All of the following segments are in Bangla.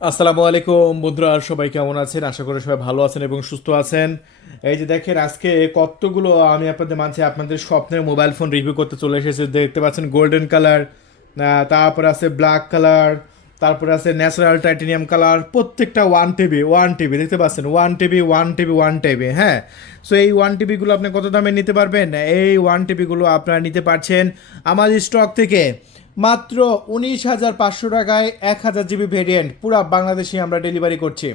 আসসালামু আলাইকুম বন্ধুরা, সবাই কেমন আছেন? আশা করি সবাই ভালো আছেন এবং সুস্থ আছেন। এই যে দেখেন, আজকে কতগুলো আমি আপনাদের মাঝে আপনাদের স্বপ্নের মোবাইল ফোন রিভিউ করতে চলে এসেছি। দেখতে পাচ্ছেন গোল্ডেন কালার, তারপর আছে ব্ল্যাক কালার, তারপরে আছে ন্যাচারাল টাইটেনিয়াম কালার। প্রত্যেকটা ওয়ান টিবি দেখতে পাচ্ছেন, ওয়ান টিবি। হ্যাঁ, সো এই ওয়ান টিবিগুলো আপনি কত দামে নিতে পারবেন? এই ওয়ান টিবিগুলো আপনারা নিতে পারছেন আমাদের স্টক থেকে মাত্র 19,500 টাকায় 1,000 জিবি ভেরিয়েন্ট। পুরা বাংলাদেশে আমরা ডেলিভারি করছি,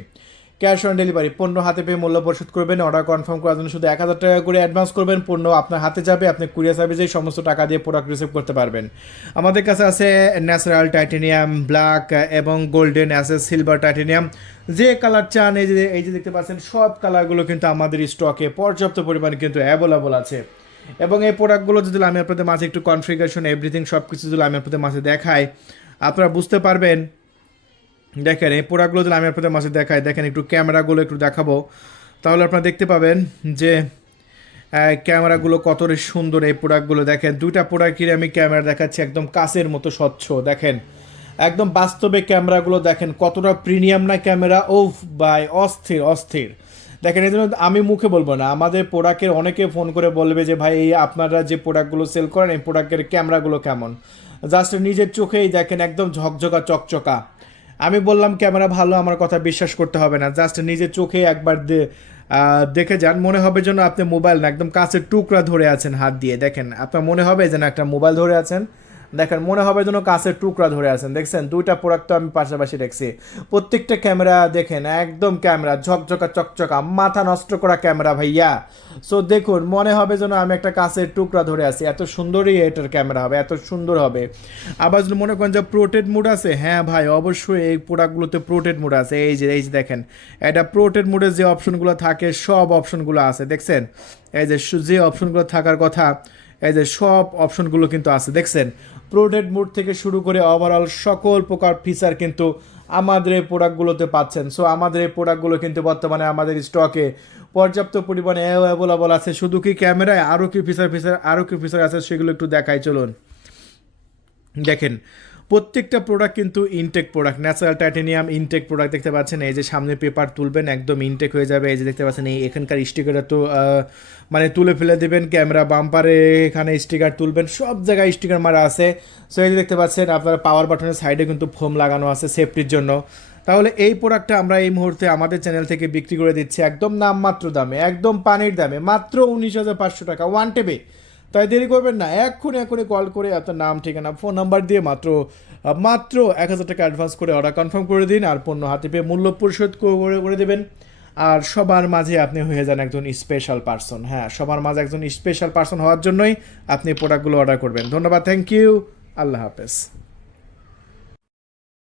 ক্যাশ অন ডেলিভারি। পণ্য হাতে পেয়ে মূল্য পরিশোধ করবেন। অর্ডার কনফার্ম করার জন্য শুধু 1,000 টাকা করে অ্যাডভান্স করবেন। পণ্য আপনার হাতে যাবে, আপনি কুরিয়ার সার্ভিসে সমস্ত টাকা দিয়ে প্রোডাক্ট রিসিভ করতে পারবেন। আমাদের কাছে আছে ন্যাচারাল টাইটেনিয়াম, ব্ল্যাক এবং গোল্ডেন, আছে সিলভার টাইটেনিয়াম। যে কালার চান, এই যে দেখতে পাচ্ছেন, সব কালারগুলো কিন্তু আমাদের স্টকে পর্যাপ্ত পরিমাণে কিন্তু অ্যাভেলেবল আছে। এবং এই প্রোডাক্টগুলো যদি আমি আপনাদের মাঝে একটু কনফিগারেশন এভরিথিং সব কিছু যদি আমি আপনাদের মাঝে দেখাই, আপনারা বুঝতে পারবেন। দেখেন, এই প্রোডাক্টগুলো যদি আমি আপনাদের মাঝে দেখাই, দেখেন একটু ক্যামেরাগুলো একটু দেখাবো, তাহলে আপনারা দেখতে পাবেন যে ক্যামেরাগুলো কতটা সুন্দর। এই প্রোডাক্টগুলো দেখেন, দুইটা প্রোডাক্টের আমি ক্যামেরা দেখাচ্ছি, একদম কাচের মতো স্বচ্ছ। দেখেন একদম বাস্তবে ক্যামেরাগুলো দেখেন কতটা প্রিমিয়াম না ক্যামেরা। ও ভাই, অস্থির অস্থির। দেখেন, এই জন্য আমি মুখে বলবো না, আমাদের প্রোডাক্টের অনেকে ফোন করে বলবে যে ভাই, এই আপনারা যে প্রোডাক্টগুলো সেল করেন এই প্রোডাক্টের ক্যামেরাগুলো কেমন। জাস্ট নিজের চোখেই দেখেন, একদম ঝকঝকা চকচকা। আমি বললাম ক্যামেরা ভালো, আমার কথা বিশ্বাস করতে হবে না, জাস্ট নিজের চোখে একবার দেখে যান। মনে হবে যেন আপনি মোবাইল না, একদম কাছের টুকরা ধরে আছেন হাত দিয়ে। দেখেন, আপনার মনে হবে যেন একটা মোবাইল ধরে আছেন। দেখেন, মনে হবে যেন কাছের টুকরা ধরে আছেন। দেখছেন, দুইটা প্রোডাক্ট তো আমি পাশাপাশি দেখছি। প্রত্যেকটা ক্যামেরা দেখেন, একদম ক্যামেরা ঝকঝকা চকচকা, মাথা নষ্ট করা ক্যামেরা ভাইয়া। সো দেখুন, মনে হবে যেন আমি একটা কাছের টুকরা ধরে আছি। এত সুন্দরই এটার ক্যামেরা হবে, এত সুন্দর হবে। আবার যদি মনে করেন যে প্রোটেড মুড আছে, হ্যাঁ ভাই, অবশ্যই এই প্রোডাক্টগুলোতে প্রোটেড মুড আছে। এই যে দেখেন, এটা প্রোটেড মুডের যে অপশনগুলো থাকে সব অপশনগুলো আছে। দেখছেন, এই যে অপশনগুলো থাকার কথা, এই যে সব অপশনগুলো কিন্তু আছে। দেখছেন, প্রোটেড মুড থেকে শুরু করে ওভারঅল সকল প্রকার ফিচার কিন্তু আমাদের এই প্রোডাক্টগুলোতে পাচ্ছেন। সো আমাদের এই প্রোডাক্টগুলো কিন্তু বর্তমানে আমাদের স্টকে পর্যাপ্ত পরিমাণে অ্যাভেলেবল আছে। শুধু কি ক্যামেরায়, আরও কি ফিচার আছে সেগুলো একটু দেখাই, চলুন। দেখেন, প্রত্যেকটা প্রোডাক্ট কিন্তু intake product, natural titanium intake product. দেখতে পাচ্ছেন, এই যে সামনে পেপার তুলবেন একদম ইনটেক হয়ে যাবে। এই যে দেখতে পাচ্ছেন, এই এখানকার স্টিকারটা তো মানে তুলে ফেলে দেবেন। ক্যামেরা বাম্পারে এখানে স্টিকার তুলবেন, সব জায়গায় স্টিকার মারা আছে। সো এই যে দেখতে পাচ্ছেন, আপনার পাওয়ার বাটনের সাইডে কিন্তু ফোম লাগানো আছে সেফটির জন্য। তাহলে এই প্রোডাক্টটা আমরা এই মুহূর্তে আমাদের চ্যানেল থেকে বিক্রি করে দিচ্ছি একদম নামমাত্র দামে, একদম পানির দামে, মাত্র 19,500 টাকা ওয়ান টেবে। তাই দেরি করবেন না, এক্ষুনি কল করে আপনার নাম, ঠিকানা, ফোন নাম্বার দিয়ে মাত্র মাত্র 1,000 টাকা অ্যাডভান্স করে অর্ডার কনফার্ম করে দিন। আর পণ্য হাতে পেয়ে মূল্য পরিশোধ করে দেবেন। আর সবার মাঝে আপনি হয়ে যান একজন স্পেশাল পার্সন। হ্যাঁ, সবার মাঝে একজন স্পেশাল পার্সন হওয়ার জন্যই আপনি প্রোডাক্টগুলো অর্ডার করবেন। ধন্যবাদ, থ্যাংক ইউ, আল্লাহ হাফেজ।